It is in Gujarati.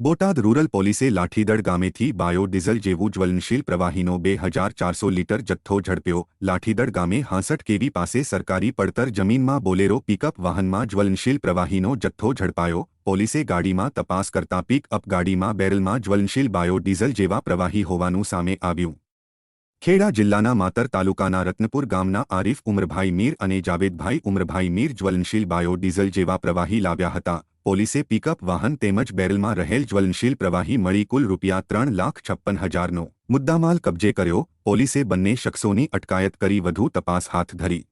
બોટાદ રૂરલ પોલીસે લાઠીદળ ગામેથી બાયોડીઝલ જેવું જ્વલનશીલ પ્રવાહીનો 2400 લીટર જથ્થો ઝડપ્યો। લાઠીદળ ગામે 66 કેવી પાસે સરકારી પડતર જમીનમાં બોલેરો પિકઅપ વાહનમાં જ્વલનશીલ પ્રવાહીનો જથ્થો ઝડપાયો। પોલીસે ગાડીમાં તપાસ કરતા પિકઅપ ગાડીમાં બેરલમાં જ્વલનશીલ બાયોડીઝલ જેવા પ્રવાહી હોવાનું સામે આવ્યું। ખેડા જિલ્લાના માતર તાલુકાના રત્નપુર ગામના આરીફ ઉમરભાઈ મીર અને જાવેદભાઈ ઉમરભાઈ મીર જ્વલનશીલ બાયોડીઝલ જેવા પ્રવાહી લાવ્યા હતા। પોલીસે પિકઅપ વાહન તેમજ બેરલમાં રહેલ જ્વલનશીલ પ્રવાહી મળી કુલ ₹3,56,000નો મુદ્દામાલ કબજે કર્યો। પોલીસે બંને શખ્સોની અટકાયત કરી વધુ તપાસ હાથ ધરી।